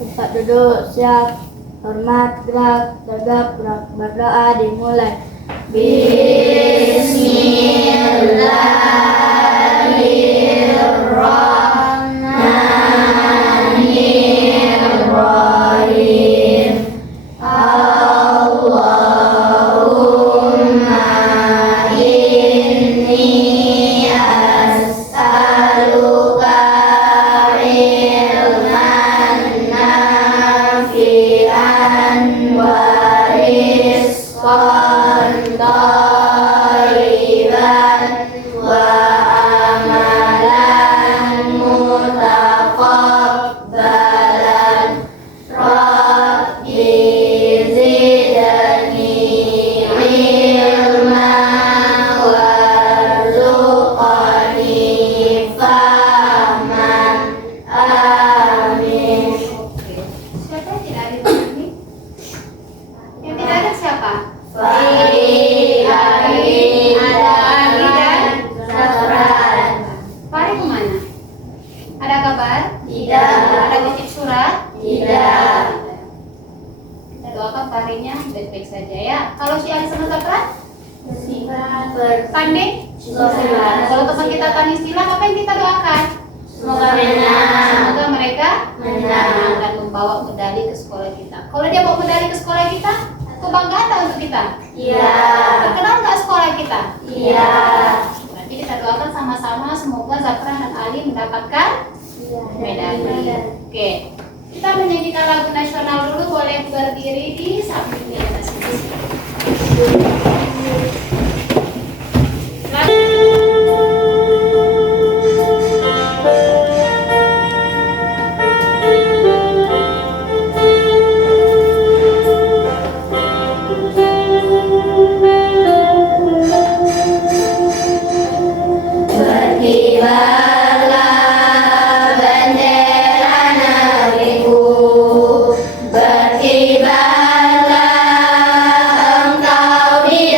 Tempat duduk siap, hormat, gerak, tegap, berdoa dimulai. Bismillahirrahmanirrahim. Allahumma inni as'aluka ilman nafi'an wa rizqan thayyiban wa amalan mutaqabbalan. Rabbi zidni ilman warzuqni fahman. Amin. Siapa yang tidak ada di sini? Yang tidak ada siapa? Fahri, Ari, Ada Ari dan Zafran. Fahri kemana? Ada kabar? Tidak. Ada titip surat? Tidak. Kita doakan Fahrinya baik-baik saja ya. Kalau si Ali sama Zafran? Tanding? Kalau teman kita tanding silat, apa yang kita doakan? Semoga menang. Semoga mereka Menang. dan membawa medali ke sekolah kita. Kalau dia bawa medali ke sekolah kita, kebanggaan tak untuk kita? Iya. Terkenal nggak sekolah kita? Iya. Nanti kita doakan sama-sama semoga Zafran dan Ali mendapatkan medali. Oke, kita menyanyikan lagu nasional dulu. Boleh berdiri di sampingnya masing-masing. Berkibarlah bendera negeriku, berkibarlah engkau di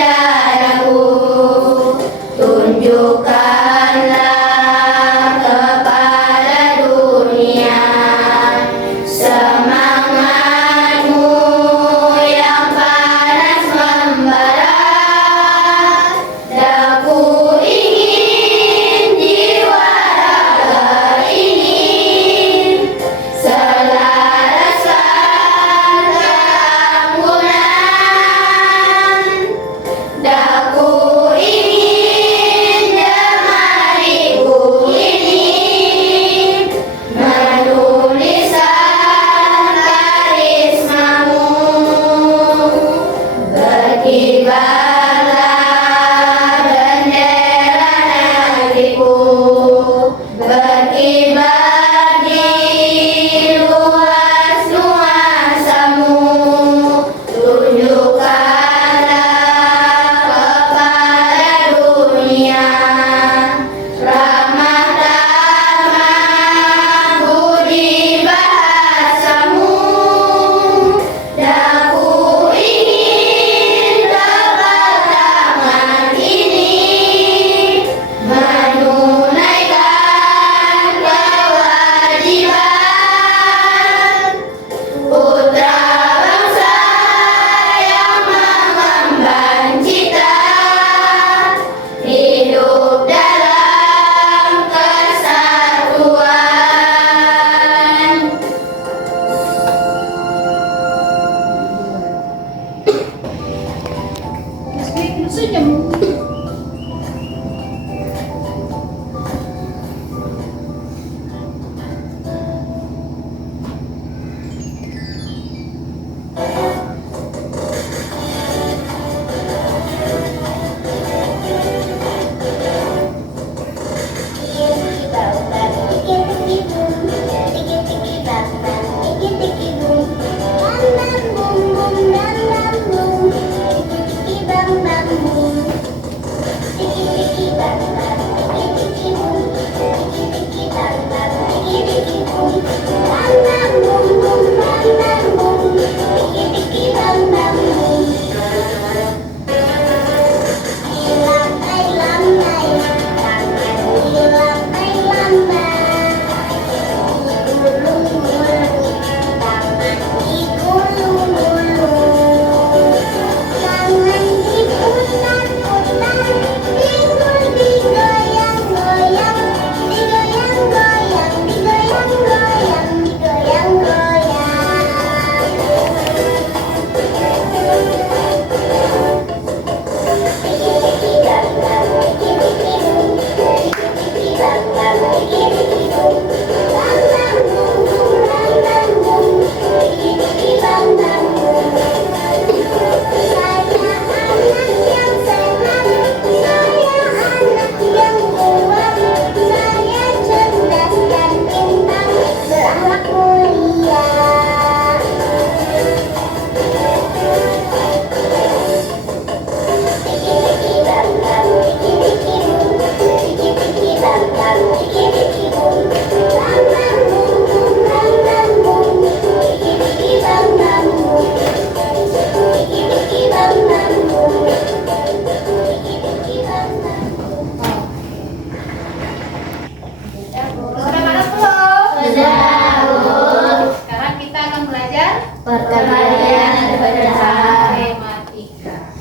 Perkalian dan pecahan. Matematika.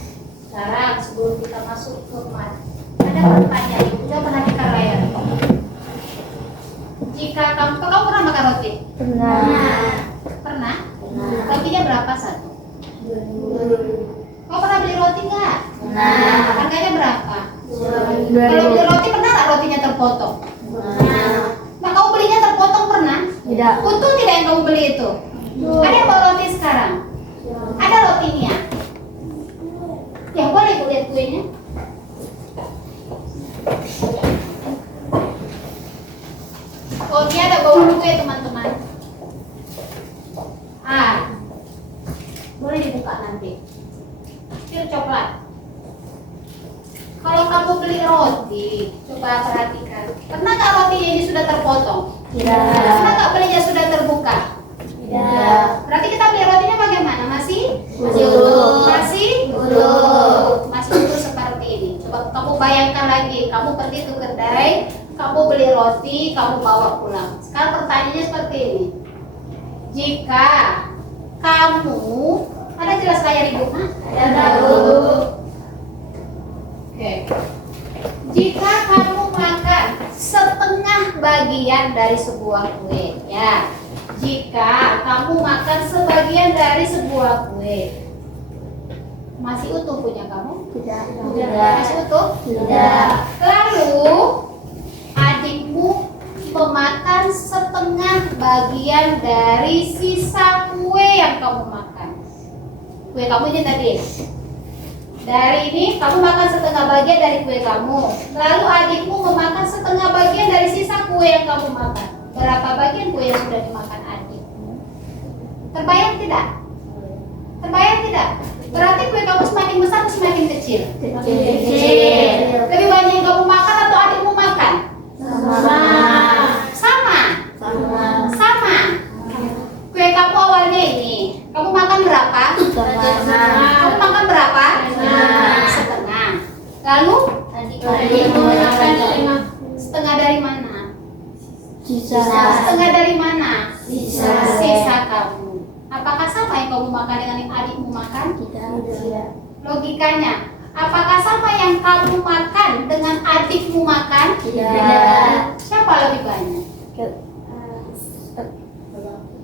Sekarang sebelum kita masuk ke mat, ada pertanyaan. Udah pernah kita layar? Jika kamu pernah makan roti? Pernah? Rotinya berapa satu? Kau pernah beli roti nggak? Harganya berapa? Kalau beli roti pernah nggak rotinya terpotong? Nah, kamu belinya terpotong pernah? Tidak. Untung tidak yang kamu beli itu. Ada yang bawa roti sekarang? Ada rotinya? Ya boleh Bu lihat kuenya. Oh dia ada bawa kue teman-teman. Boleh dibuka nanti. Pir coklat. Kalau kamu beli roti, coba perhatikan. Pernah nggak rotinya ini sudah terpotong? Tidak. Pernah nggak belinya sudah terbuka? Tidak. Berarti kita beli rotinya bagaimana? Masih Utuh. Masih Masih utuh seperti ini. Coba kamu bayangkan lagi, kamu pergi ke kedai, kamu beli roti, kamu bawa pulang. Sekarang pertanyaannya seperti ini. Jika kamu, ada jelas layar Ibu? Ada, Bu. Oke. Jika kamu makan setengah bagian dari sebuah kue, ya. Jika kamu makan sebagian dari sebuah kue, masih utuh punya kamu? Tidak. Masih utuh? Tidak. Lalu adikmu memakan setengah bagian dari sisa kue yang kamu makan. Kue kamu ini tadi. Dari ini kamu makan setengah bagian dari kue kamu. Lalu adikmu memakan setengah bagian dari sisa kue yang kamu makan. Berapa bagian kue yang sudah dimakan adikmu? Terbayang tidak? Terbayang tidak? Berarti kue kamu semakin besar atau semakin kecil? Kecil. Lebih banyak yang kamu makan atau adikmu makan? Sama. Kue kamu awalnya ini. Kamu makan berapa? Kamu makan berapa? Setengah. Lalu adikmu makan setengah dari mana? Setengah dari mana? Sisa kamu. Apakah sama yang kamu makan dengan yang adikmu makan? Tidak. Logikanya, apakah sama yang kamu makan dengan adikmu makan? Tidak. Siapa lebih banyak?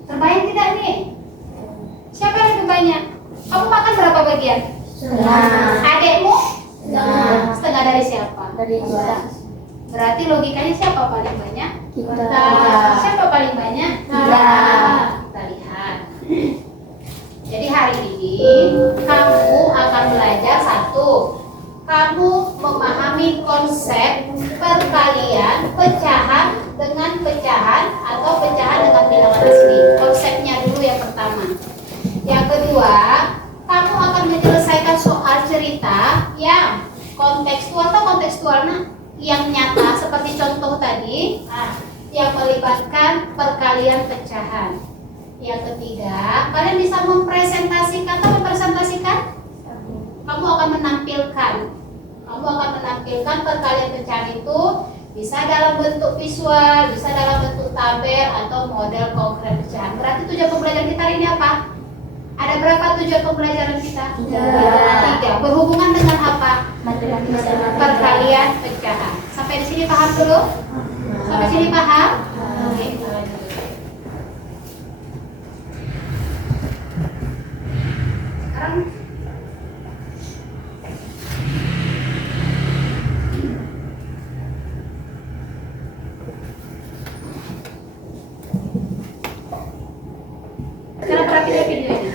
Terbayang tidak nih? Siapa yang lebih banyak? Kamu makan berapa bagian? Adikmu? Setengah dari siapa? Berarti logikanya siapa paling banyak? Siapa paling banyak? Kita lihat. Jadi hari ini kamu akan belajar satu. Kamu memahami konsep perkalian pecahan dengan pecahan atau pecahan dengan bilangan asli. Konsepnya dulu yang pertama. Yang kedua, kamu akan menyelesaikan soal cerita yang kontekstual atau kontekstual yang nyata seperti contoh tadi yang melibatkan perkalian pecahan. Yang ketiga, kalian bisa mempresentasikan atau mempresentasikan? Kamu akan menampilkan perkalian pecahan itu bisa dalam bentuk visual, bisa dalam bentuk tabel atau model konkret pecahan. Berarti tujuan pembelajaran kita hari ini apa? Ada berapa tujuan pembelajaran kita? 3. Berhubungan dengan apa? Perkalian pecahan. Sampai di sini paham dulu? Sampai sini paham? Oke, kita lanjut. Sekarang perhatikan video ini.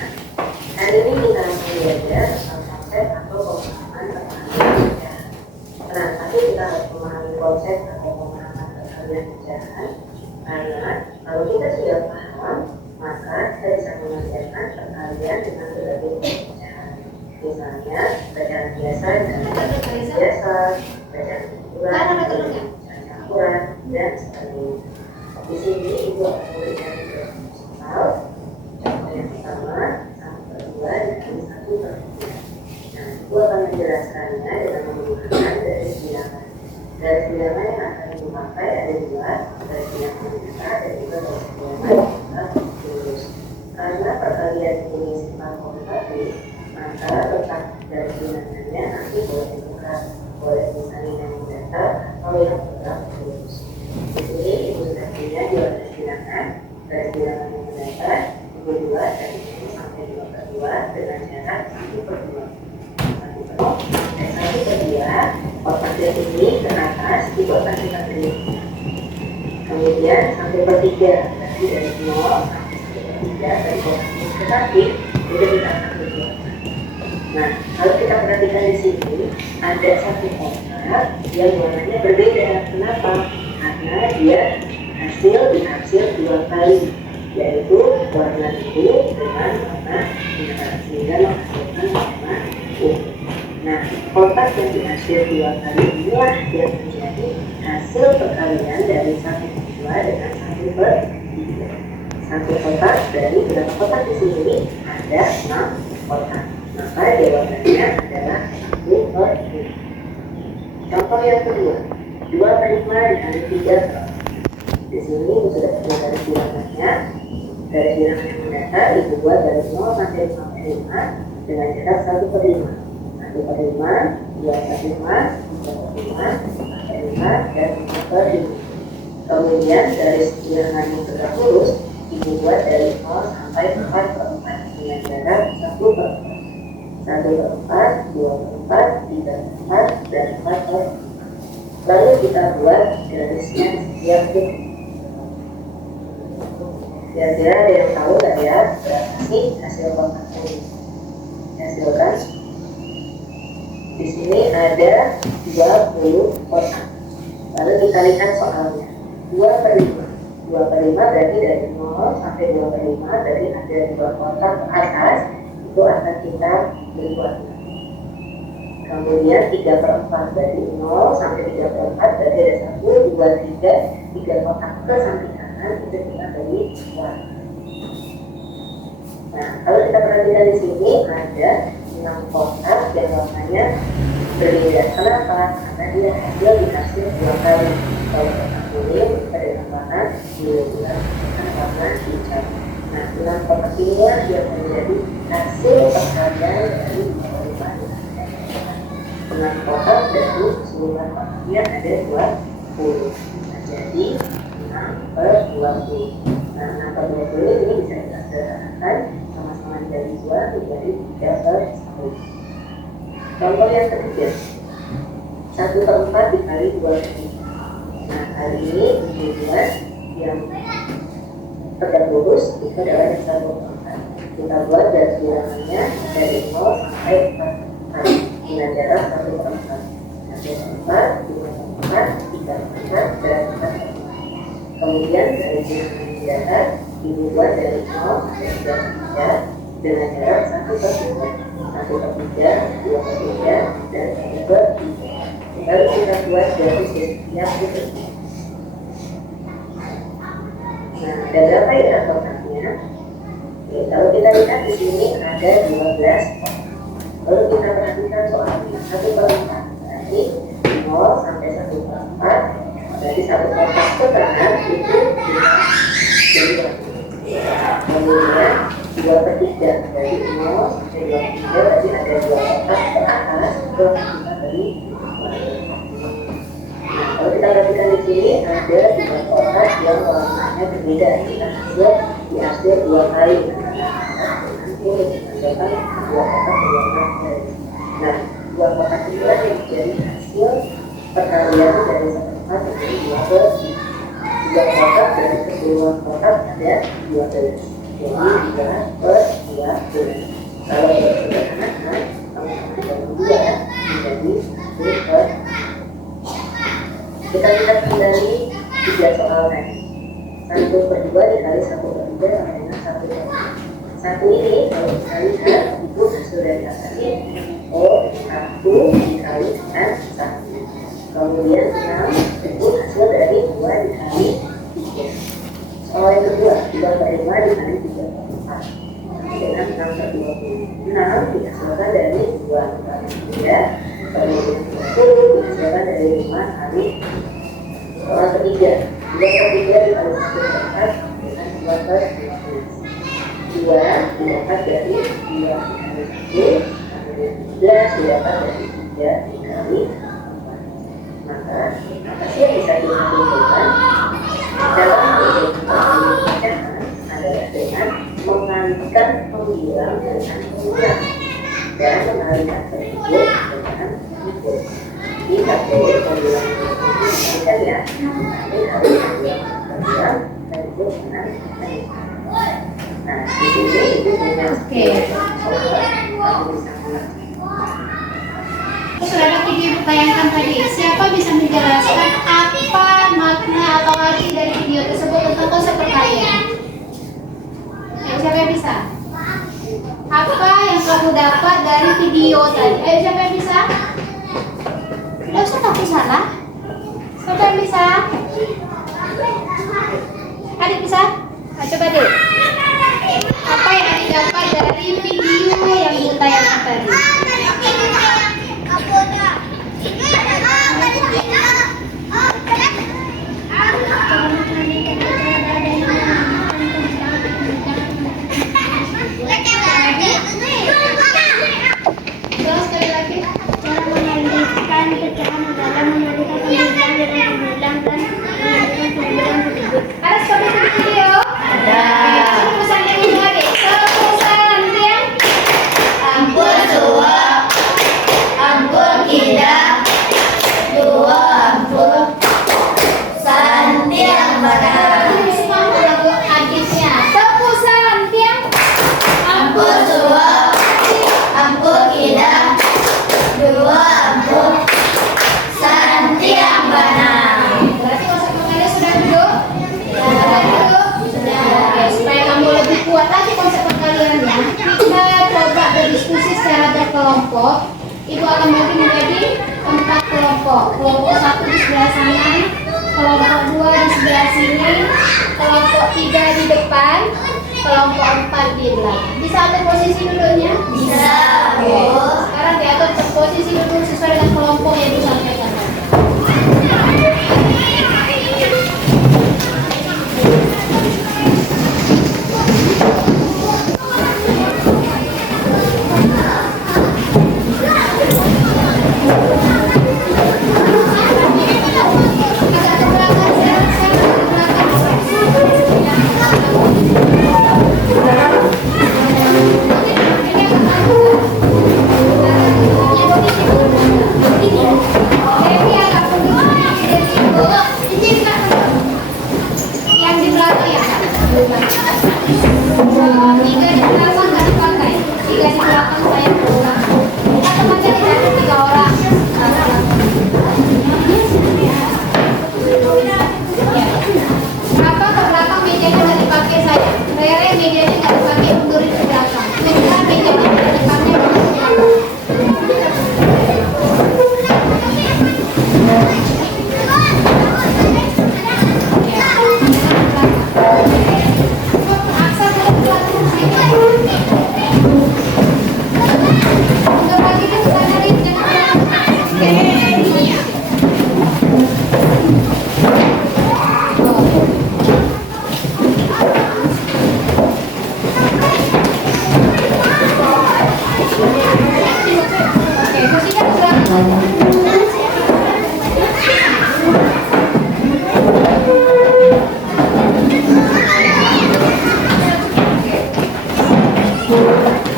Hari ini kita akan belajar tentang konsep atau pemahaman perkalian pecahan. Nah, tapi kita harus memahami konsep atau pemahaman perkalian pecahan karena kalau kita sudah paham, maka kita bisa mengerjakan perkalian dengan berbagai pecahan. Misalnya, pecahan biasa dengan pecahan biasa, pecahan ukuran, pecahan campuran, dan sebagainya. Di sini Ibu akan memberikan soal. Contoh yang pertama, 1/2 dikali 1/3. Nah, Ibu akan menjelaskannya dengan menggunakan garis bilangan. Garis bilangan yang akan Ibu pakai ada 2, garis bilangan nyata dan juga garis bilangan yang lurus. Karena perkalian 1/3 berarti dari 0 sampai 1/3 dari kotak tetapi itu kita akan berbuat. Nah, kalau kita perhatikan di sini ada satu kotak yang warnanya berbeda. Kenapa? Karena dia dihasil 2 kali, yaitu warna biru dengan warna merah sehingga menghasilkan warna ungu. Nah, kotak yang dihasil 2 kali inilah yang menjadi hasil perkalian dari 1/2 dengan 1/3. Satu kotak dari berapa kotak di sini? Ada 6 kotak. Maka jawabannya adalah 1/5. Contoh yang kedua, 2/5 dikali 3. Di sini sudah punya garis bilangannya. Garis bilangan yang mendatar dibuat dari 0 sampai 5 dengan jarak 1/5. 1/5, 2/5, 3/5, 4/5, dan 5/5. Kemudian garis bilangan yang tegak lurus dibuat dari 0 sampai 4/4 dengan jarak 1/4. 1/4, 2/4, 3/4, dan 4/4. Lalu kita buat garisnya yang putih. Kira-kira ada yang tahu nggak ya berapa sih hasil kotak ini? Hasilkan. Di sini ada 20 kotak. Lalu kita lihat soalnya. 2/5. 2/5 berarti dari 0 sampai 2/5 berarti ada 2 kotak ke atas. Itu akan kita buat. Kemudian 3/4 dari 0 sampai 3/4 berarti ada 1, 2, 3 kotak ke samping kanan itu kita beri warna. Nah, kalau kita perhatikan di sini ada 6 kotak yang warnanya berbeda. Kenapa? Karena dia dihasil 2 kali. Kalau kotak kuning pada warna biru dan warna hijau. Nah, 6 kotak inilah yang menjadi hasil perkalian dari 6 kotak dari keseluruhan kotaknya ada 20. Nah, jadi 6/20. Nah, 6/20 ini bisa kita sederhanakan sama-sama dibagi 2 menjadi 3/10. Contoh yang ketiga, 1/4 dikali 2/3. Nah, kali ini dibuat yang tegak lurus itu adalah yang 1/4. Kita buat garis bilangannya dari 0 sampai 4 dengan jarak 1/4. 1/4, 2/4, 3/4, dan 4/4. Kemudian dari bilangan yang datar dibuat dari 0 sampai 3/3 dengan jarak 1/3, 1/3, 2/3, dan 3/3. Lalu kita buat garis yang putih. Nah, ada berapa ya kotaknya? Oke, kalau kita lihat di sini ada 12 kotak. Lalu kita perhatikan soalnya 1/4 berarti 0 sampai 1/4 berarti 1 kotak ke kanan itu jadi 2. Kemudian 2/3 dari 0 sampai 2/3 berarti ada 2 kotak ke atas itu kita beri. Nah, kalau kita perhatikan di sini ada 3 kotak yang warnanya berbeda. Kita dihasil 2 kali. Nanti menghasilkan 2 kotak berwarna berbeda. Nah, 2 kotak inilah yang menjadi hasil perkalian dari 1/4 menjadi 2/3. 2 kotak dari keseluruhan kotak ada 12. Jadi 3/12. Kalau bersederhanakan sama-sama 2 menjadi 3/. Kita lihat kembali 3 soal tadi. 1/2 dikali 1/3 sama dengan 1/3. 1 ini kalau kita lihat itu hasil dari apa sih? 1 dikali dengan 1. Kemudian 6 itu hasil dari 2 dikali 3. Soal yang kedua 2/5 dikali 3/4 dengan 6/20. 6 dihasilkan dari 2 kali 3. Kemudian 10 dihasilkan dari 5 kali. Soal ketiga 2/3 dikali 1/4 dengan 2/15. 2 didapat dari 2 dikali 1, kemudian 11 didapat dari 3 dikali 4. Maka apa sih yang bisa kita kumpulkan? Dalam pembacaan adalah dengan mengalihkan pembilang dengan pengulang dan mengalihkan penunjuk dengan hibur. Tidak boleh pembilang mengalihkan ya, tapi harus pembilang disebut dengan teknik. Nah, di sini ibu punya Oke. kamu bisa mulai. Sudah dapat ibu tayangkan tadi. Siapa bisa menjelaskan apa makna atau arti dari video tersebut tentang konsep perkalian? Ayo, siapa yang bisa? Apa yang kamu dapat dari video tadi? Ayo, siapa yang bisa? Tidak usah takut salah. Siapa yang bisa? Adik bisa? Nah, coba deh. Apa yang adik dapat dari video yang ditayangkan tadi? Terus sekali lagi. Cara mengalihkan pecahan dalam mengalihkan pembilang dengan pembilang dan mengalihkan pembilang tersebut. Ada seperti itu di video? Ada. Sepusan yang ini adik. Sepusan yang Ampun dua, ampun kita, dua ampun, santi yang benar. ini semua lagu adiknya. Sepusan yang Ampun dua, ampun kita, dua ampun, santi yang benar. berarti konsep perkalian sudah duduk? Sudah duduk? Oke, supaya kamu lebih kuat lagi konsep perkaliannya, kita coba berdiskusi secara berkelompok. Ibu akan bagi menjadi 4 kelompok. Kelompok 1 di sebelah sana, kelompok 2 di sebelah sini, kelompok 3 di depan, kelompok 4 di belakang. Bisa atur posisi duduknya? Bisa, Oke. Bu. Sekarang diatur posisi duduk sesuai dengan kelompok yang disampaikan. Yang di belakang ya, Kak? Tiga di belakang nggak dipakai. Tiga di belakang saya pulang. Kita temannya tidak ada 3 orang. Apa ke belakang mejanya nggak dipakai saya? Rere mejanya nggak dipakai, mundurin ke belakang. Minta mejanya di depannya ke belakang.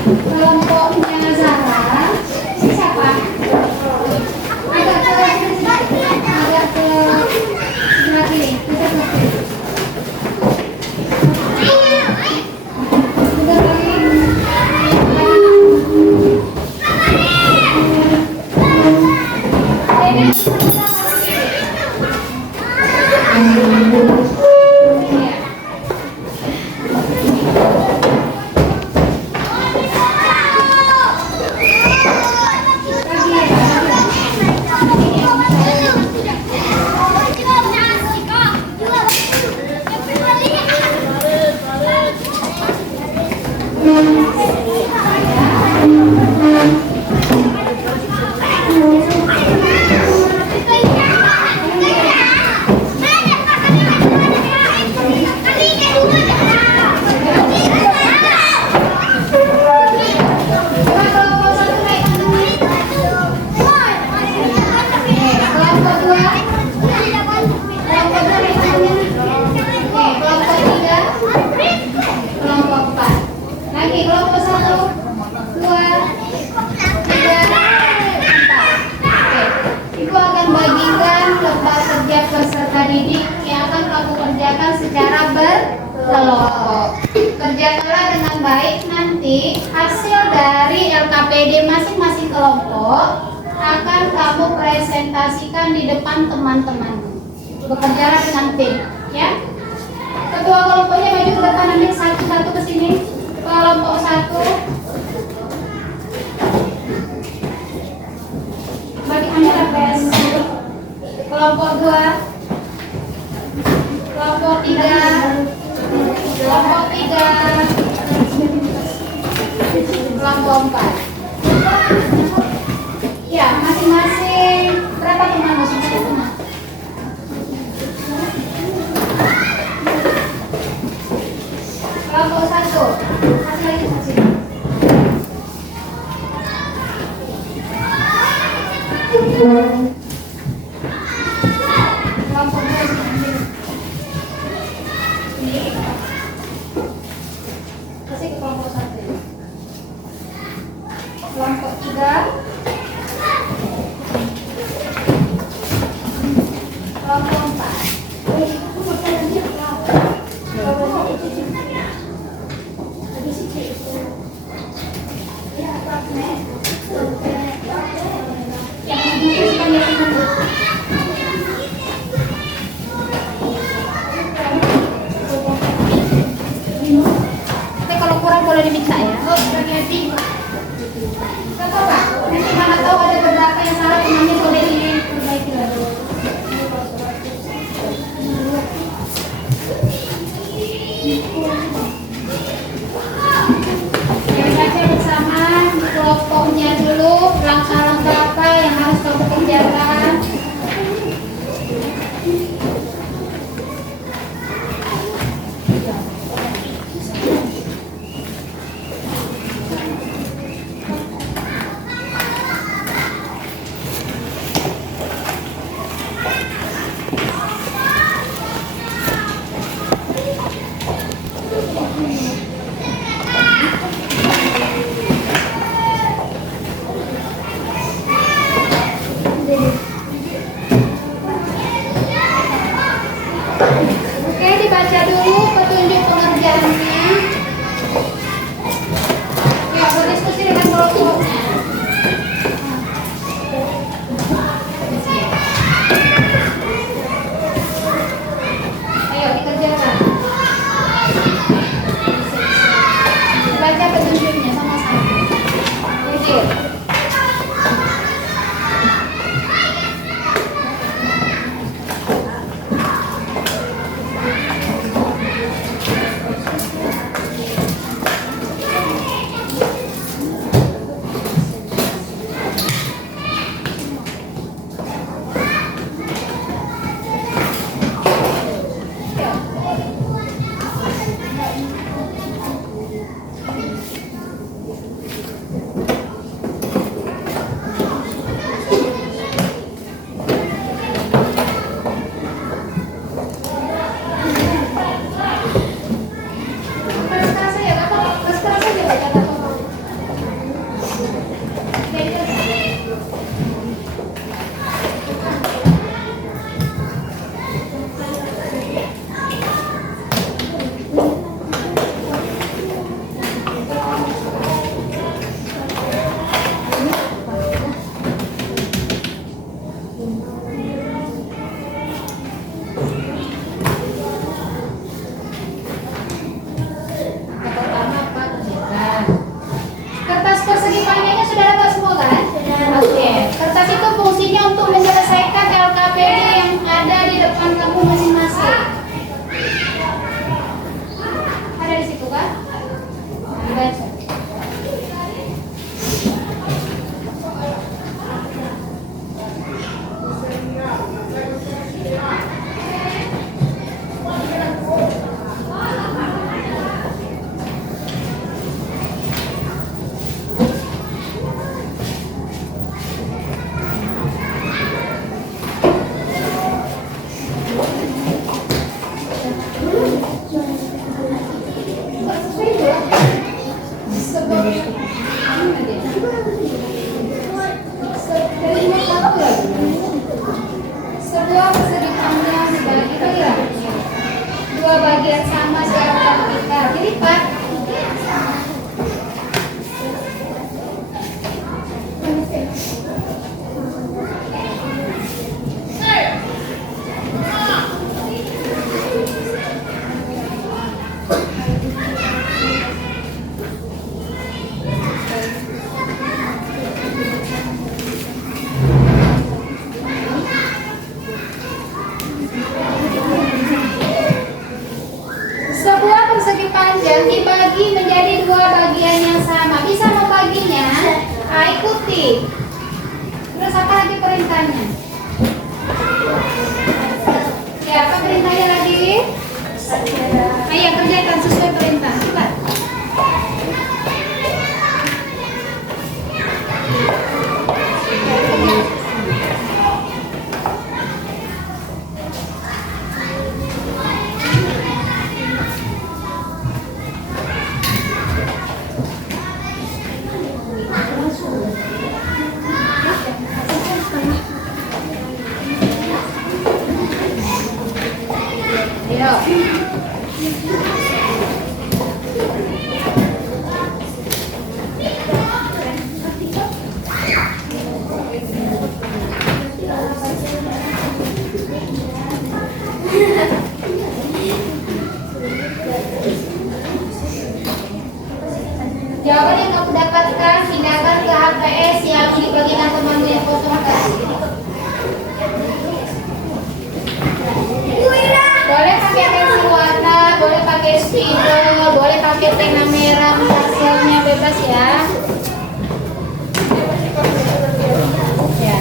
Kelompoknya Zara, siapa? Agak ke sebelah kiri, kita sebelah kiri. Bentar lagi. kelompok 1, 2, 3, 4. baik nanti hasil dari LKPD masing-masing kelompok akan kamu presentasikan di depan teman-teman. Bekerja dengan tim, ya. Ketua kelompoknya maju ke depan, nanti satu-satu ke sini. Kelompok 1. Bagi Anda represen. Kelompok 2. Kelompok 3. Kelompok 3. Kelompok 4. Ya, masing-masing berapa teman masing-masing? Kelompok 1. Kasih lagi kasih. Kelompok 2 ini. Kasih ke kelompok 1. Kelompok 3. Kelompok 4. Tapi kalau kurang boleh diminta ya. Oh, berarti nggak apa-apa. Nanti mana tahu ada beberapa yang salah, temannya boleh diperbaiki lagi. Yang baca bersama kelompoknya dulu, langkah-langkah apa yang harus kamu kerjakan. Oke, dibaca dulu petunjuk pengerjaannya. Ya, berdiskusi dengan kelompoknya. Ayo dikerjakan. Baca petunjuknya sama-sama. Oke. Sebuah persegi panjang dibagi tiga. Dua bagian sama secara vertikal dilipat. Terus apa lagi perintahnya? Ya, apa perintahnya lagi? Ayo kerjakan sesuai perintah. Cepat. Ayo. Jawaban yang kamu dapatkan pindahkan ke HPS yang dibagikan temanmu yang kosongkan. Boleh pakai pensil warna, boleh pakai spidol, boleh pakai pena merah, hasilnya bebas ya. Ya.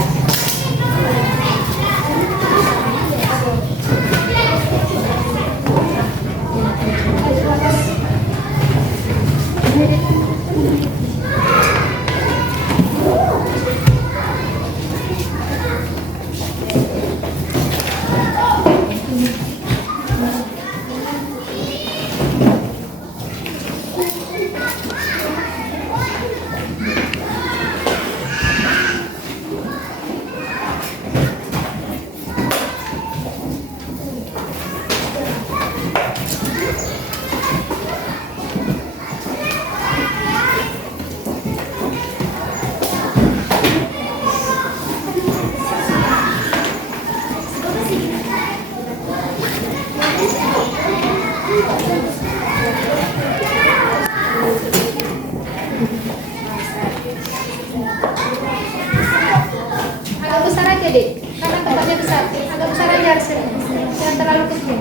Agak besar aja deh, karena tempatnya besar. Agak besar aja hasilnya, jangan terlalu kecil.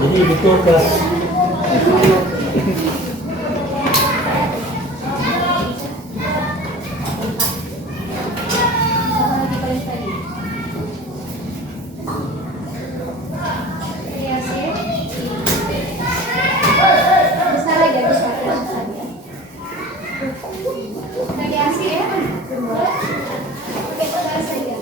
Jadi betul kelas. Besar aja, besar aja. Udah diasi ya? Oke, besar saja.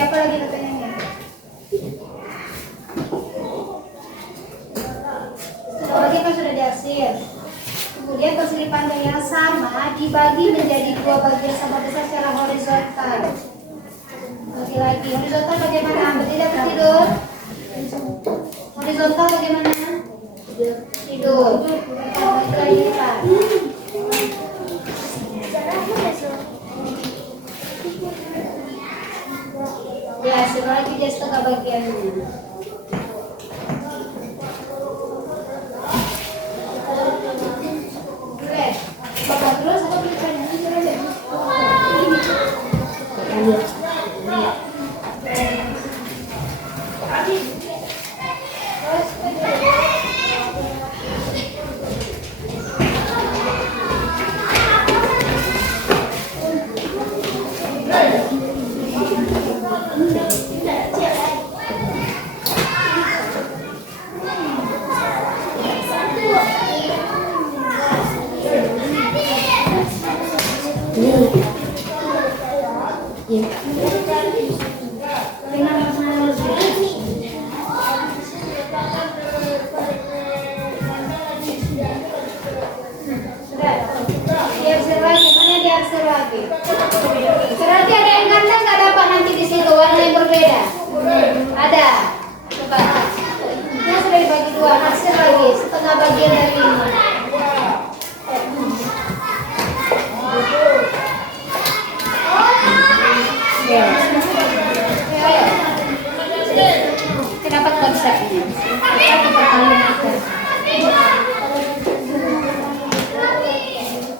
Apa lagi pertanyaannya? Lagi kan sudah diarsir. Kemudian persegi panjang yang sama dibagi menjadi dua bagian sama besar secara horizontal. Lagi horizontal bagaimana? Tidak tidur. Horizontal bagaimana? Tidur. Lagi lipat. Ya, lagi dia setengah bagiannya. Boleh. Bapak terus apa berikannya? Satu perkalian akar.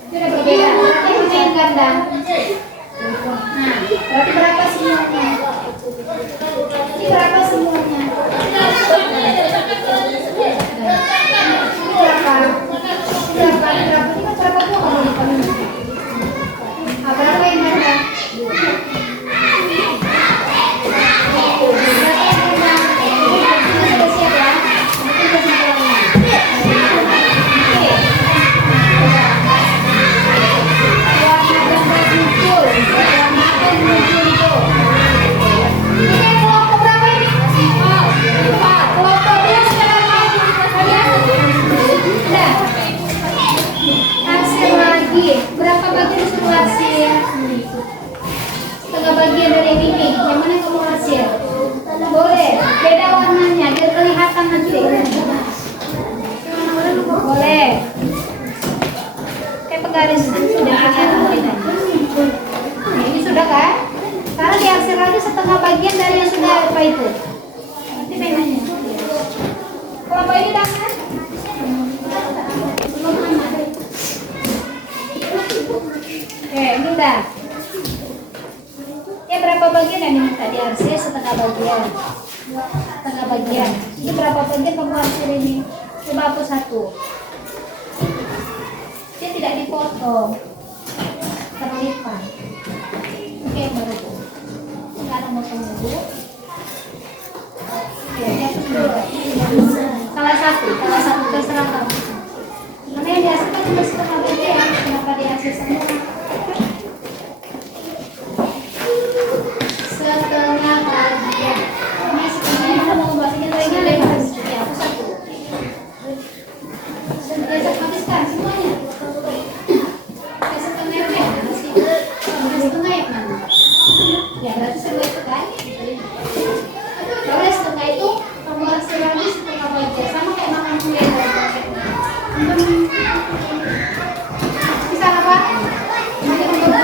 Sudah berbeda. Berarti mana yang ganda? Nah, berarti berapa semuanya? Ini berapa semuanya? Berapa? Berapa? Ini kan berapa buah kalau dipakai? Berapa yang ganda? Sudah siap ya? Berapa bagian suruh hasil? Setengah bagian dari ini. Yang mana kamu hasil? Boleh. Beda warnanya biar kelihatan nanti. Boleh. Kayak penggaris sudah kelihatan bedanya. Nah, ini sudah kan? Sekarang dihasil lagi setengah bagian dari yang sudah apa itu? Nanti bedanya. Kalau ini dah kan? Belum aman. Ini udah. Ya berapa bagian yang diminta di RC? Setengah bagian. Setengah bagian. Ini berapa bagian kamu hasil ini? Coba hapus satu. Dia tidak dipotong. Terlipat. Oke, baru bu. Sekarang mau tunggu. Oke, hapus dulu. Salah satu terserah kamu. Karena yang dihasilkan cuma setengah bagian. Kenapa dihasil semua? Setengah bagian. Ini setengahnya kita mau bahasnya lagi bebas. Jadi aku satu. Biasa habiskan semuanya. Setengah ya. Setengah yang mana? Ya berarti setengah itu kan. Boleh setengah itu kamu hasil lagi setengah bagian. Sama kayak makan kue. Bisa apa? Masih berdua.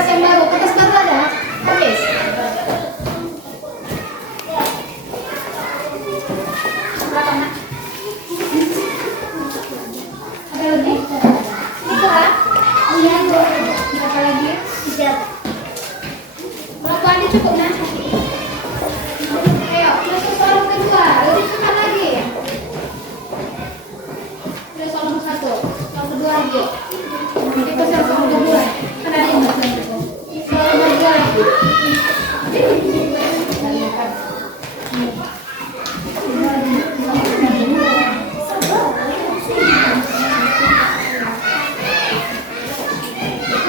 kertas yang baru. Kertas baru ada? Habis. Berapa, Nak? Ada lagi? Ini kurang? Iya, Bu. Berapa lagi? 3. Berapa ini cukup, Nak? Ayo, masuk soal kedua. Lebih cepat lagi. Udah soal nomor 1. Soal kedua lagi. Kita soal kedua. Kan ada yang baca itu. Soal nomor 2 lagi.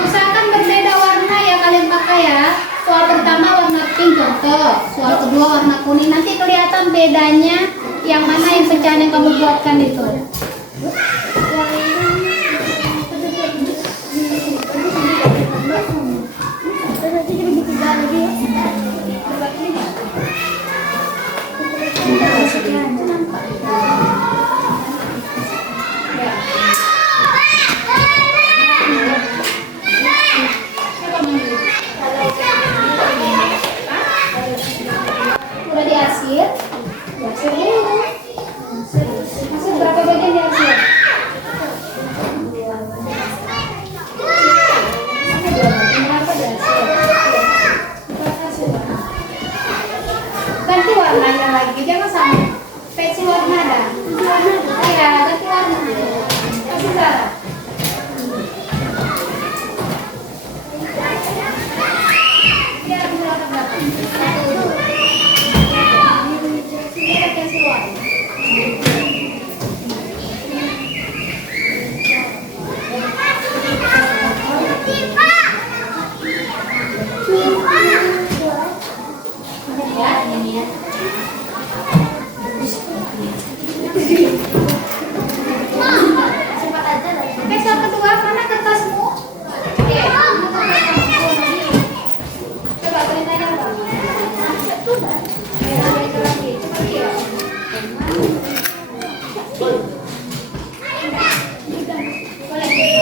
Usahakan berbeda warna ya kalian pakai ya. Soal pertama warna pink contoh, soal kedua warna kuning. Nanti kelihatan bedanya yang mana yang pecahan yang kamu buatkan itu. Udah diarsir? Diarsir dulu. Masih berapa bagian diarsir? Berapa diarsir? Ganti warnanya lagi, jangan sama. Peci warna ada. Iya, ganti warna. Kasih Sarah. Biar aku lihat berapa. Ini kasih warna. Ya, ini ya. Cepat aja lah. Oke, soal kedua, mana kertasmu? Oke, mana kertasmu? Coba perintahnya apa? Ayo, ambil itu lagi. Cepat ya. Boleh.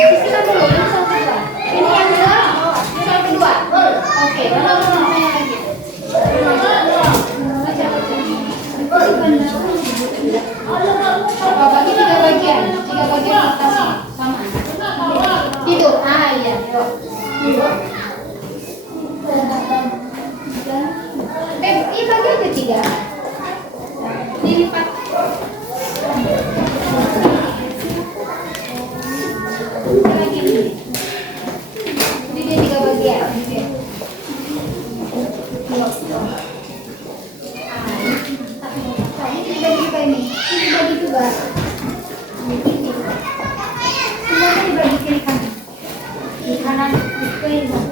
Sisihkan dulu, ini soal kedua. Ini yang kedua, ini soal kedua. Oke, ulang yang lagi. Bagi 3 bagian, 3 bagian kertasnya sama. Tidur, iya. Ini bagi aja 3. Dilipat. Lagi nih. Jadi dia 3 bagian. Ini dibagi juga ini. Ini dibagi juga. Semuanya dibagi kiri kanan. Kiri kanan, kiri kanan.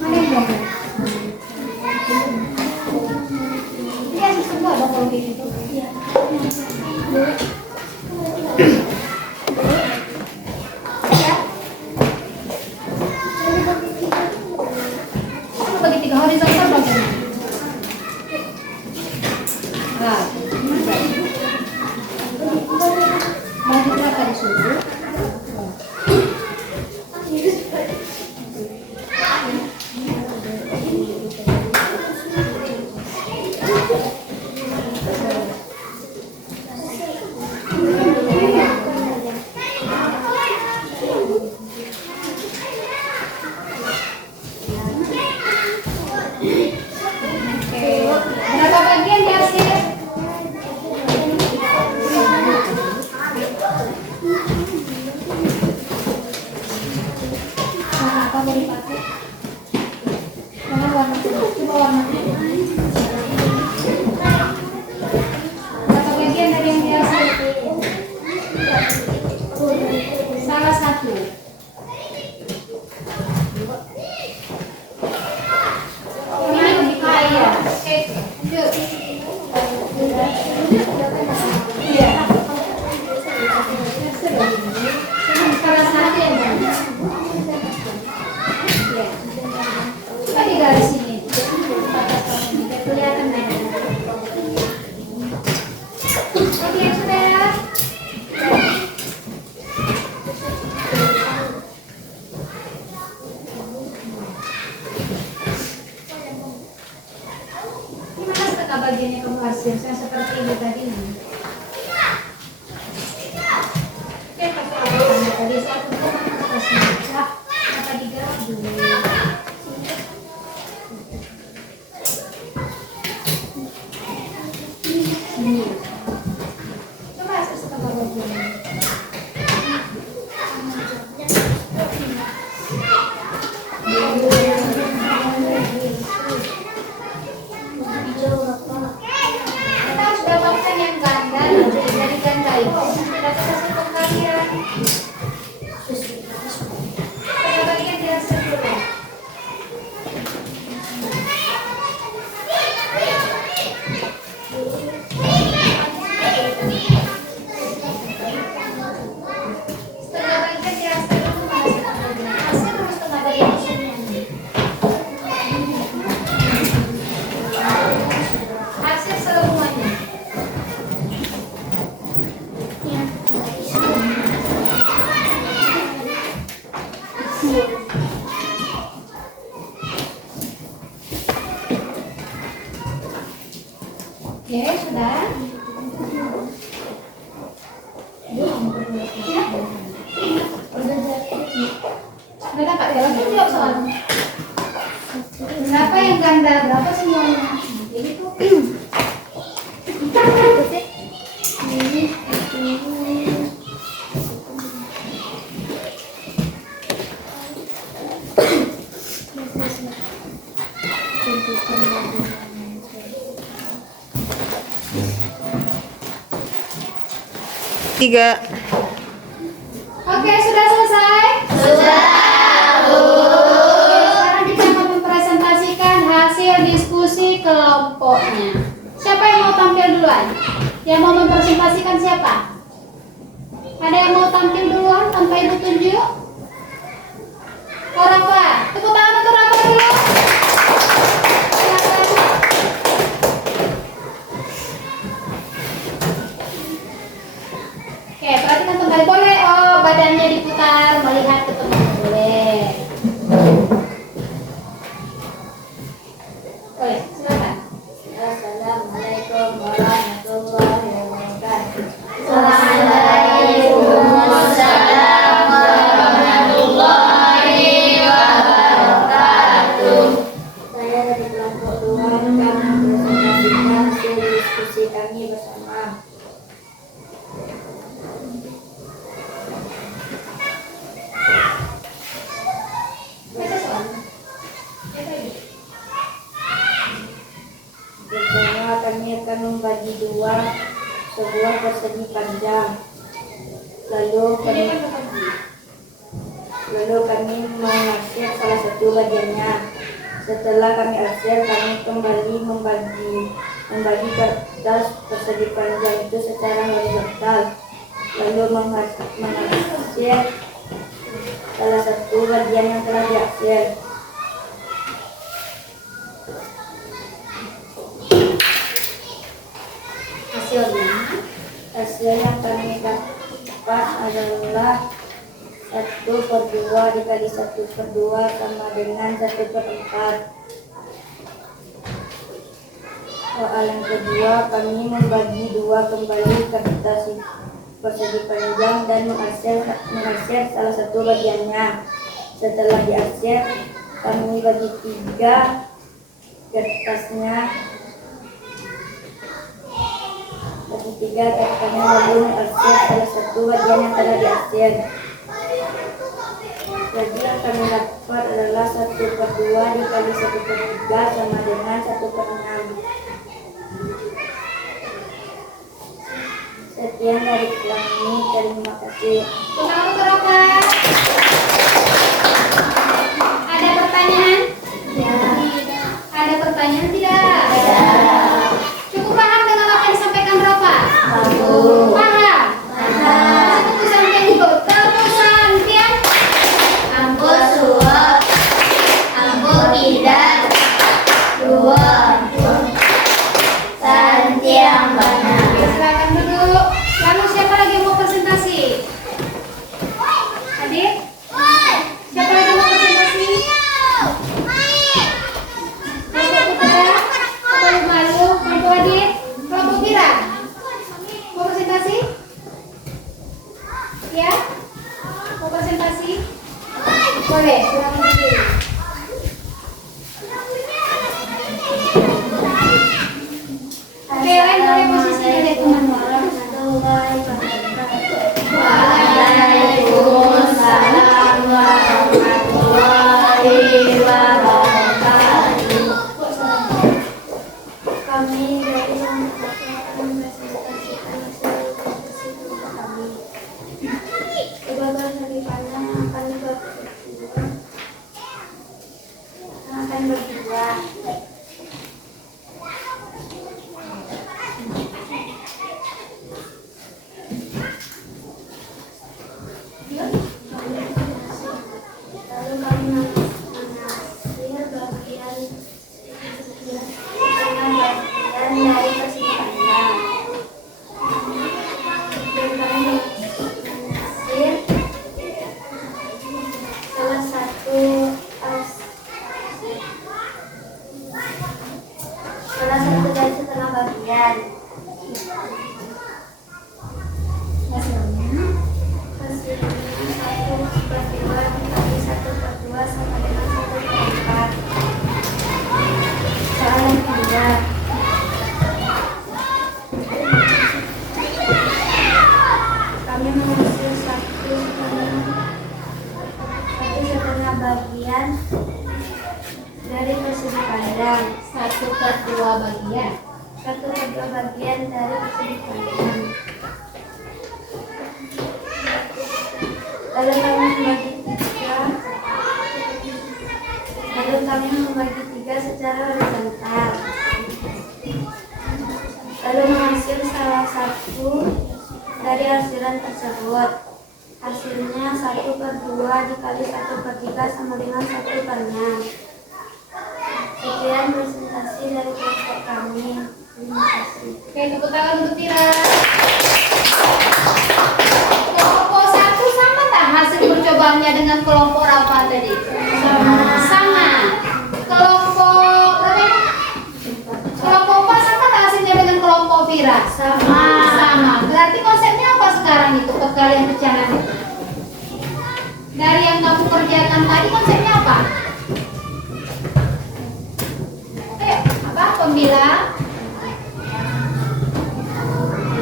Mana yang belum? Ini harus semua dong kalau kayak gitu. Iya. Ya. Kamu bagi 3 horizontal bagaimana? Nah, bagi berapa disuruh? Berapa bagian diarsir? Warna apa mau dipakai? Mana warna? Coba warna. Berapa bagian dari yang diarsir? Salah satu. Ini lebih kaya. Oke, yuk. Iya. Salah satu yang mana? Iya. Coba di garis ini. Oke, sudah. Sudah dapat ya? Lagi jawab soal. Berapa yang ganda? Berapa semuanya? Jadi tuh. Tiga. Oke, sudah selesai? Sudah. Sekarang kita akan mempresentasikan hasil diskusi kelompoknya. Siapa yang mau tampil duluan? Yang mau mempresentasikan siapa? Ada yang mau tampil duluan tanpa ibu tunjuk? Rafa, tepuk tangan untuk Rafa dulu. Silakan. Oke, perhatikan kembali. Boleh, badannya diputar, melihat ke teman. Boleh. Boleh, silakan. Assalamualaikum warahmatullahi wabarakatuh. Waalaikumsalam warahmatullahi wabarakatuh. Saya dari kelompok 2 akan mempresentasikan hasil diskusi kami bersama. Pertama, kami akan membagi dua sebuah persegi panjang. Lalu kami mengarsir salah satu bagiannya. Setelah kami arsir, kami kembali membagi kertas persegi panjang itu secara horizontal. Lalu mengarsir salah satu bagian yang telah diarsir. Hasil yang kami dapat adalah 1/2 dikali 1/2 sama dengan 1/4. Soal yang kedua, kami membagi dua kembali kertas persegi panjang dan mengarsir salah satu bagiannya. Setelah diarsir, kami bagi 3 kertasnya. Lalu mengarsir salah satu bagian yang telah diarsir. Jadi yang kami dapat adalah 1/2 dikali 1/3 sama dengan 1/6. Sekian dari kami, terima kasih. Selamat berapa? Ada pertanyaan? Ya. Ada pertanyaan tidak? Cukup paham dengan apa yang disampaikan Rafa? Paham? Tepuk Santian dulu. Tepuk Santian. Ampun suap, ampun tidak, dua ampun, santiang benar. Silakan duduk. Lalu siapa lagi yang mau presentasi? Adik? Siapa lagi yang mau presentasi? Kelompok Putra? Kelompok Malu? Kelompok Adit? Kelompok Mira? Mau presentasi? Ya? Mau presentasi? Boleh, silakan duduk. Oke, lain boleh posisi dari teman-teman. Waalaikumsalam warahmatullahi wabarakatuh. Kami dari kelompok akan mempresentasikan hasil diskusi kelompok kami. Sebagai segi pandang akan berdua. bagian dari persegi panjang. 1/2 bagian. 1/2 bagian dari persegi panjang. Lalu kami membagi tiga secara horizontal. Lalu menghasil salah satu dari hasilan tersebut. Hasilnya 1/2 dikali 1/3 sama dengan 1/6. Sekian presentasi dari kelompok kami. Terima kasih. Oke, tepuk tangan untuk Tira. Kelompok 1 sama tak hasil percobaannya dengan kelompok apa tadi? Sama. Kelompok berapa ini? Kelompok 4 sama tak hasilnya dengan kelompok Vira? Sama. Berarti konsepnya apa sekarang itu perkalian pecahan itu? Dari yang kamu kerjakan tadi konsepnya apa? Apa? Pembilang?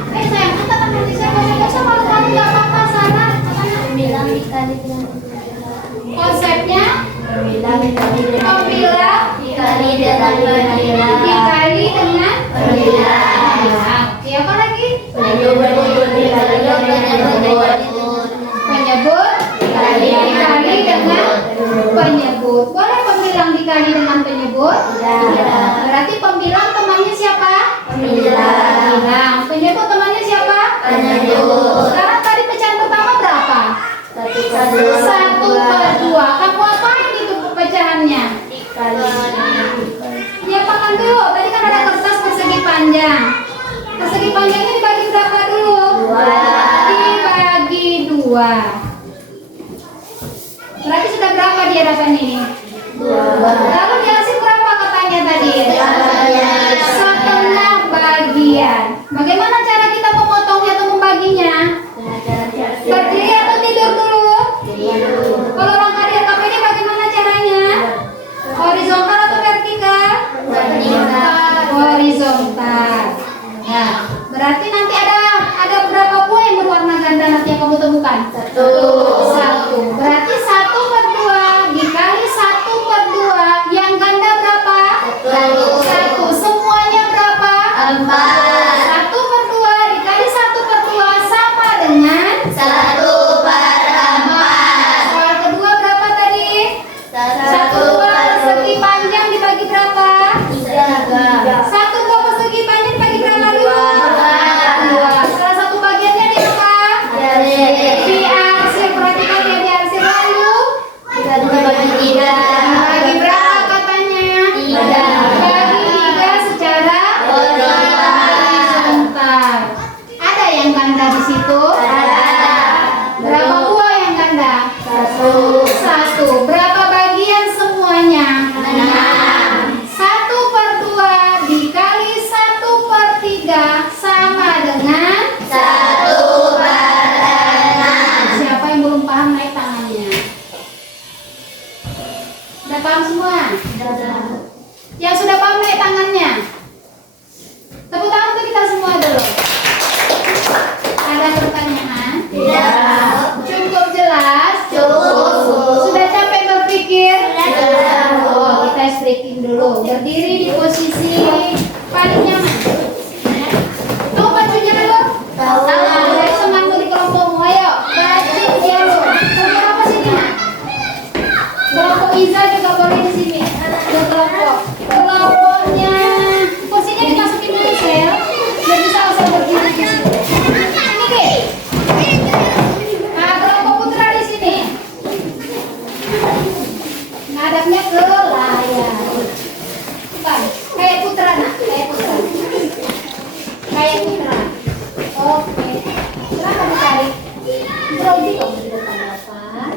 Sayang, kita kan Indonesia bahasa malu-malu nggak apa-apa sana. Pembilang dikali dengan Konsepnya? pembilang dikali Pembilang dikali dengan pembilang. dikali dengan Pembilang. Oke, apa lagi? Penyebut dikali dengan penyebut. Penyebut dikali dengan penyebut. Boleh pembilang dikali dengan penyebut? Tidak. Berarti pembilang temannya siapa? Pembilang. Penyebut temannya siapa? Penyebut. Sekarang tadi pecahan pertama berapa? 1/2. Kamu apain itu pecahannya? Ya apakan dulu. Tadi kan ada kertas persegi panjang. Persegi panjangnya dibagi berapa dulu? 2. Dibagi 2. Berarti sudah berapa di hadapan ini? 2. Lalu dihasil berapa katanya tadi? 1/2 bagian. Bagaimana cara kita memotongnya atau membaginya? Berdiri atau tidur dulu? Kalau langkah di atap ini bagaimana caranya? Horizontal atau vertikal? Horizontal. Ya, berarti nanti ada berapa buah yang berwarna ganda nanti yang kamu temukan? 1. Berarti 1/2 dikali 1/2. Yang ganda berapa? 1. Semuanya berapa? 1/2 dikali 1/2 sama dengan 1/4. soal kedua berapa tadi? 1/2 persegi panjang dibagi berapa? 1/2 persegi panjang dibagi berapa dulu? 2. Salah satu bagiannya di apa? Diarsir. Perhatikan ya, diarsir. Lalu bagi berapa katanya? 3. Bagi 3 secara horizontal. Ada yang ganda di situ? Berapa buah yang ganda? 1. Berapa bagian semuanya? 1/2 dikali 1/3 sama dengan 1/6. siapa yang belum paham naik tangannya? Sudah paham semua? Yang sudah paham naik tangannya. Tepuk tangan untuk kita semua dulu. Ada pertanyaan? Cukup jelas? Sudah capek berpikir? Oh, kita stretching dulu. Berdiri di posisi paling nyaman. Tahu bajunya dulu? Dari temanmu di kelompokmu, ayo. Baju jalur. Kelompok apa sini? Kelompok Iza juga boleh di sini. Ada kelompok. Kelompoknya posisinya dimasukin dulu sel. Biar bisa asal berdiri di situ. Ini deh. Nah, kelompok putra di sini. Ngadapnya ke layar. Bukan, kayak putra nak, kayak putra. Kayak putra. Oke. Silakan dicari. Browsing kok di depan Bapak.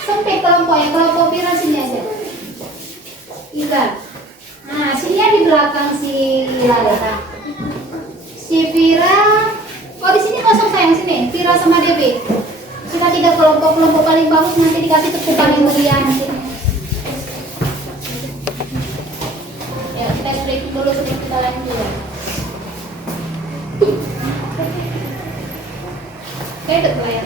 Sempit kelompoknya, kelompok Vira sini aja. Iza. Nah, sini ya di belakang si Lara. Si Vira. Oh, di sini kosong sayang sini. Vira sama Dewi. Sudah 3 kelompok paling bagus nanti dikasih tepukan yang mulia nanti. Ya, kita break dulu sebelum kita lanjut. Oke, itu layar.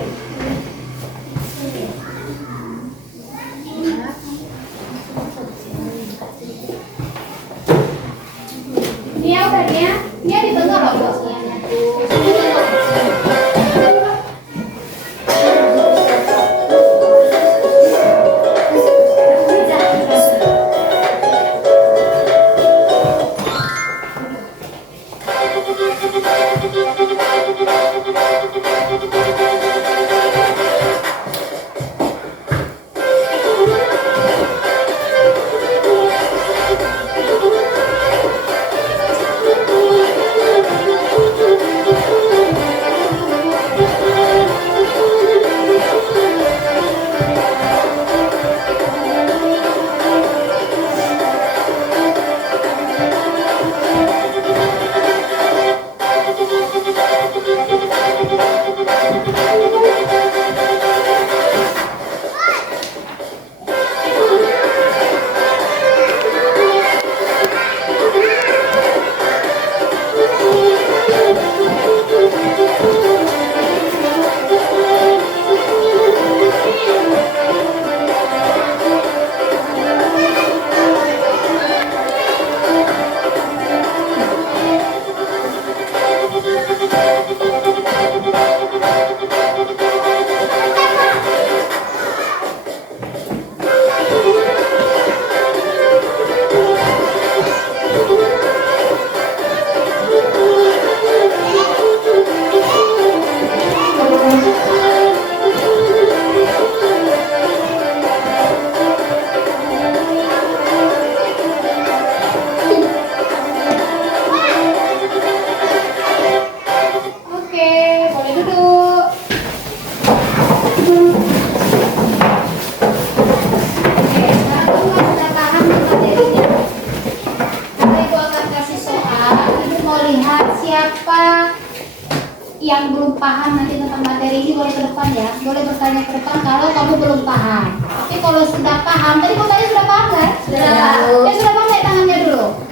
bertanya ke depan kalau kamu belum paham. Tapi kalau sudah paham, tadi kamu tadi sudah paham kan? Sudah. Ya sudah paham, naik tangannya dulu.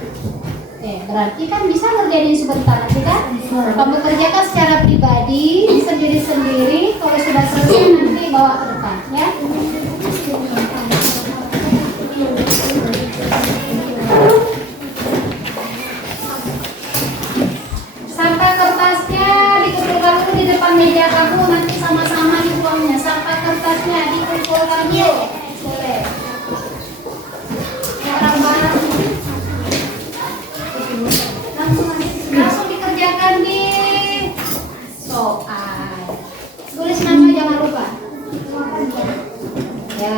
Berarti kan bisa ngerjain sebentar nanti kan? Kamu kerjakan secara pribadi, sendiri-sendiri. Kalau sudah selesai nanti bawa ke depan, ya. Sampah kertasnya dikumpulkan dulu di depan meja kamu, nanti sama-sama dibuangnya. Sampah kertasnya dikumpulkan dulu. Boleh. Barang-barang langsung dikerjakan di soal. Tulis nama jangan lupa. Ya.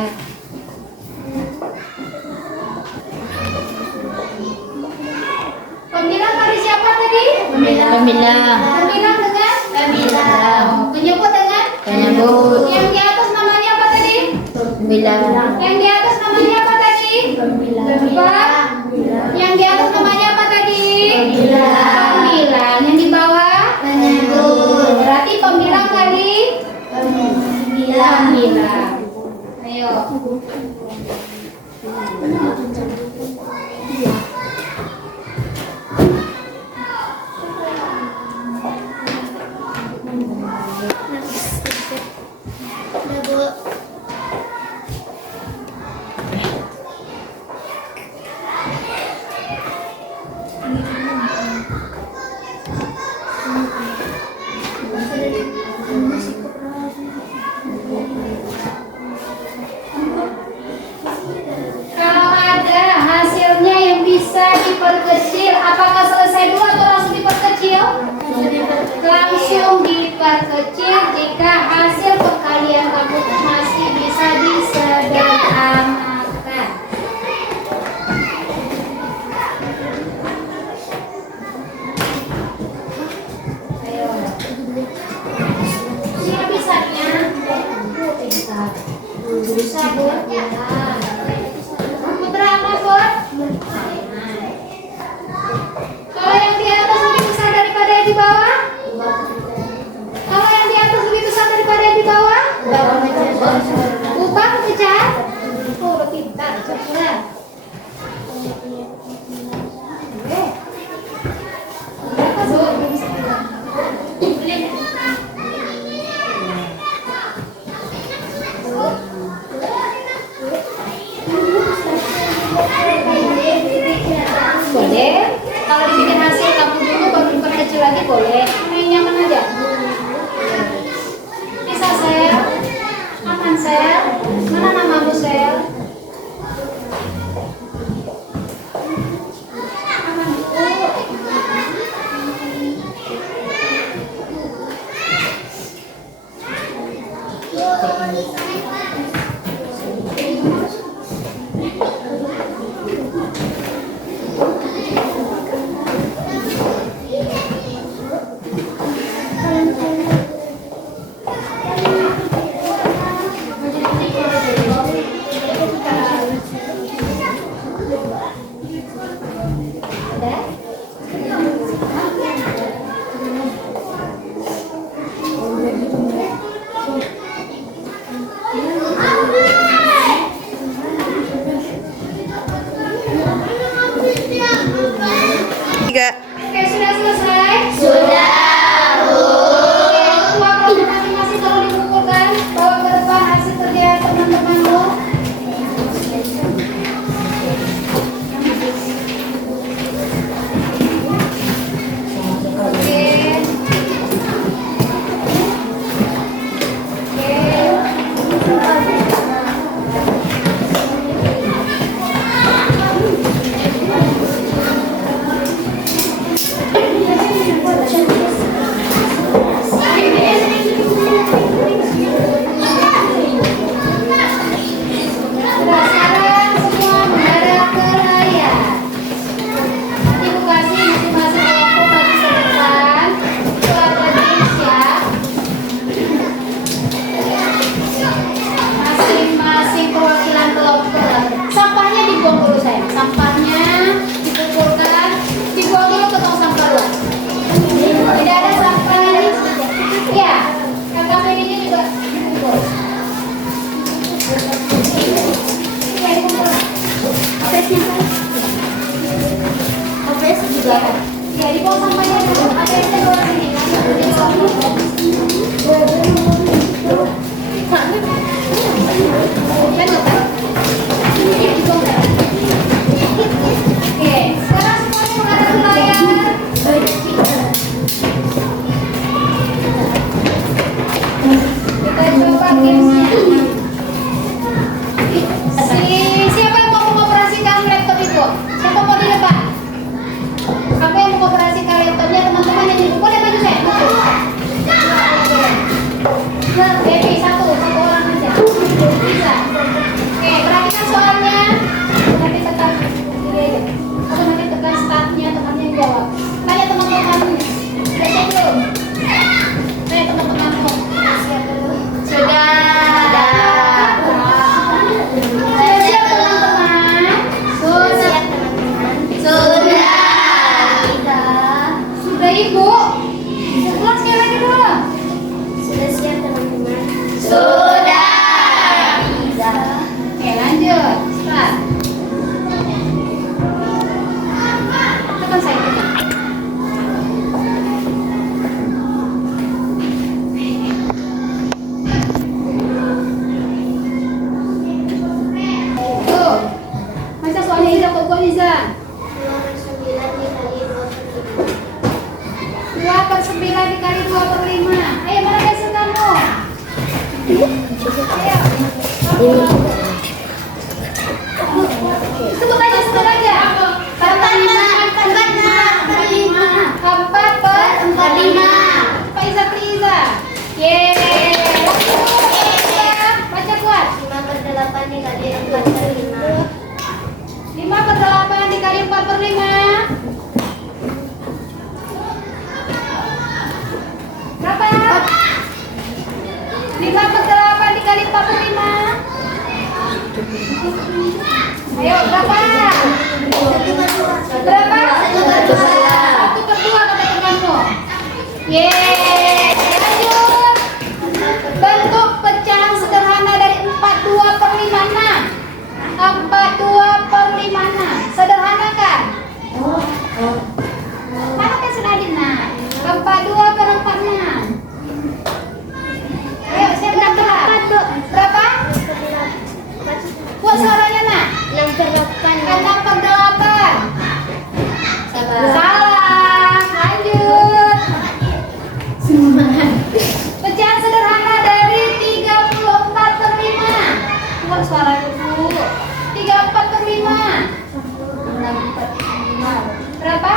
Pembilang dari siapa tadi? Pembilang. Pembilang dengan? Pembilang. Penyebut dengan? Penyebut. Yang di atas namanya apa tadi? Pembilang. Yang di atas namanya apa tadi? Pembilang. Yang di atas namanya apa tadi? Pembilang. Yang di bawah? Penyebut. Berarti pembilang kali? Pembilang. Ayo. Kalau ada hasilnya yang bisa diperkecil, apakah selesai dulu atau langsung diperkecil? Langsung diperkecil jika hasil perkalian kamu masih bisa disederhanakan. Ayo. Siapa bisanya? Bisa buat ya. Putra apa buat? Kalau yang di atas lebih besar daripada yang di bawah? Kalau yang di atas lebih besar daripada yang di bawah? Ubah pecah? Oh, pintar, cepat. Boleh. Kalau dibikin hasil kamu dulu baru diperkecil lagi boleh. Yang nyaman aja. Bisa Sel? Aman Sel? Mana namamu Sel? Aman Bu. Ada? Ya, di bawah sampahnya ada yang keluar sini. Oke, sekarang semuanya menghadap ke layar. Kita coba gamesnya. Siapa yang mau mengoperasikan laptop itu? Siapa mau di depan? Kamu yang mengoperasikan laptopnya, teman-teman yang di boleh maju saya. Baby, satu orang aja. Bisa. Oke, perhatikan soalnya. Nanti tekan ini aja. Atau nanti tekan startnya, temannya yang jawab. Tanya teman-temanmu. Sudah siap belum? Tanya teman-temanmu. Siap belum? Sudah. Sudah siap teman-teman? Sudah. Sudah ibu. Ulang sekali lagi dulu. Sudah siap teman-teman. Sudah. Oke, lanjut. Start. Tekan saya tekan. Tuh. Baca soalnya Iza, kok Iza? 2/9 dikali 2/5. Ayo, mana hasil kamu? Ayo. Sebut aja, sebut aja. 4/5. Pak Iza, Iza. Yeay. Baca kuat. 5/8 dikali 4/5. 5/8 dikali 4/5. Berapa? 5/8 dikali 4/5. Ayo, berapa? Berapa? 1/2 kata temanmu. Yeay. Lanjut. Bentuk pecahan sederhana dari 42/56. 42/56. Sederhana kan? Mana kan Senadina? 42/46. Ayo, siapa berapa? Berapa? Buat suaranya nak. 6/8. Salah. Lanjut. Pecahan sederhana dari 34/5. Buat suara dulu. 34/5. Berapa?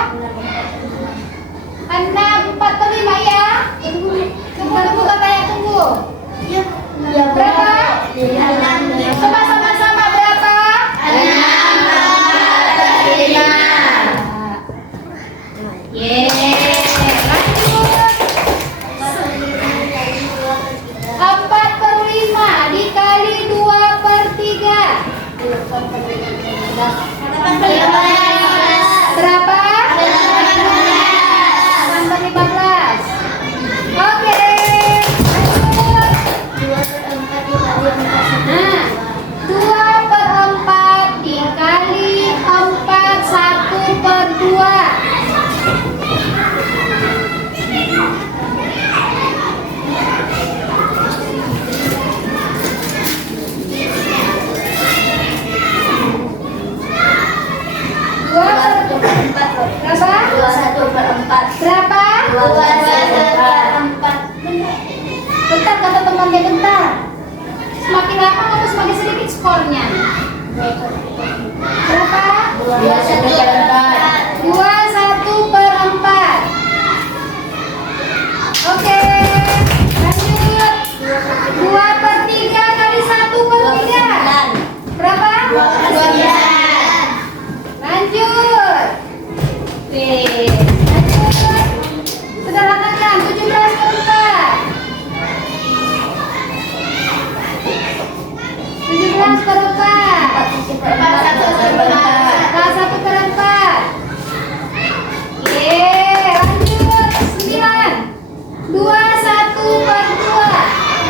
6/5 ya. Tunggu katanya tunggu. Berapa? Coba sama-sama berapa? 6/5. Yeay. Lanjut. 4/5 dikali 2/3. Berapa? 6/15. Oke. Nah, 2/4 dikali 4 1/2. Berapa? 2/4. Bentar kata temannya, bentar. Semakin lama kamu semakin sedikit skornya. Berapa? 2/4. 2/1/4. Oke. Lanjut. 2/3 kali 1/3. Berapa? 2/9. Lanjut. Lanjut. Sederhanakan 17/4. 17/4. 1/4. Yeay, lanjut. 9. 2/1/2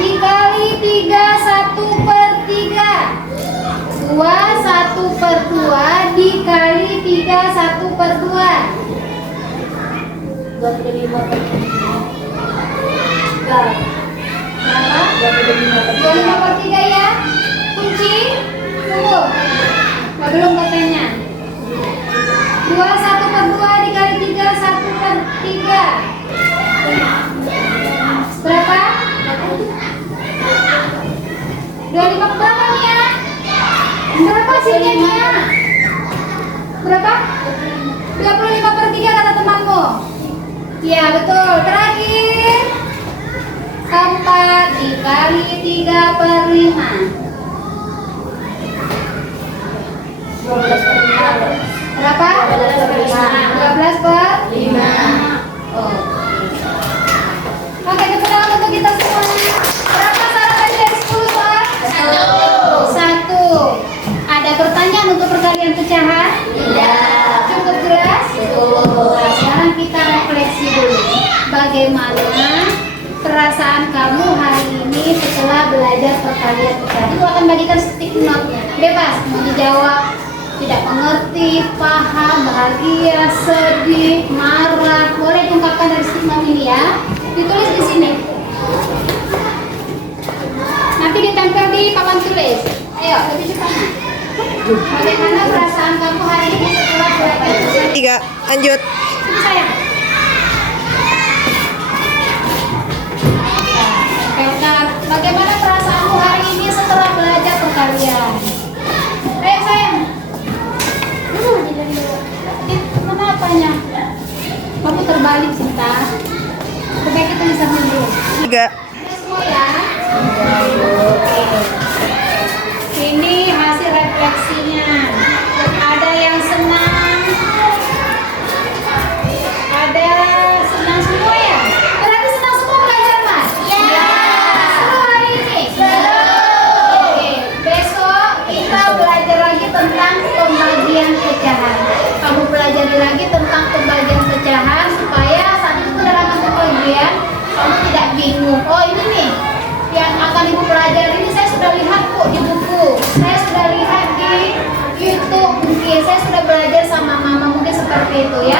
dikali 3/1/3. 2/1/2 dikali 3/1/2. 25 per 3. Berapa? 25 per 3 ya. Kunci. Tunggu. Belum katanya. 1 per 2 dikali 3, 1 per 3. Berapa? 25 berapa nih ya? Berapa sihnya? Berapa? 25 per 3 kata temanmu. Iya betul. Terakhir 4 dikali 3 per 5. 12 per 5. Berapa? 12 per 5. 12 per 5. Oh. Oke, kemudian untuk kita semua. Berapa salah dari 10 Pak? 1. Ada pertanyaan untuk perkalian pecahan? Tidak. Cukup jelas? Cukup. Nah, sekarang kita refleksi dulu. Bagaimana perasaan kamu hari ini setelah belajar perkalian pecahan? Ibu akan bagikan stick note. Bebas mau dijawab tidak mengerti, paham, bahagia, sedih, marah. Boleh diungkapkan dari stick note ini ya. Ditulis di sini. Nanti ditempel di papan tulis. Ayo, lebih cepat. Bagaimana perasaan kamu hari ini setelah belajar? 3, lanjut. Sini sayang. Oke, bagaimana perasaanmu hari ini setelah belajar perkalian? Ayo sayang. Mana apanya? Kamu terbalik Cinta. Coba kita bisa dulu. 3. Ada semua ya. Ini hasil refleksinya. Ada yang senang, ada senang semua ya. Berarti senang semua belajar Mas? Iya. Seru hari ini. Oke, besok kita belajar lagi tentang pembagian pecahan. Kamu pelajari lagi tentang pembagian pecahan supaya saat itu dalam pembagian kamu tidak bingung. Oh ini nih yang akan ibu pelajari ini saya sudah lihat kok di buku, saya sudah lihat di YouTube, mungkin saya sudah belajar sama mama mungkin seperti itu ya.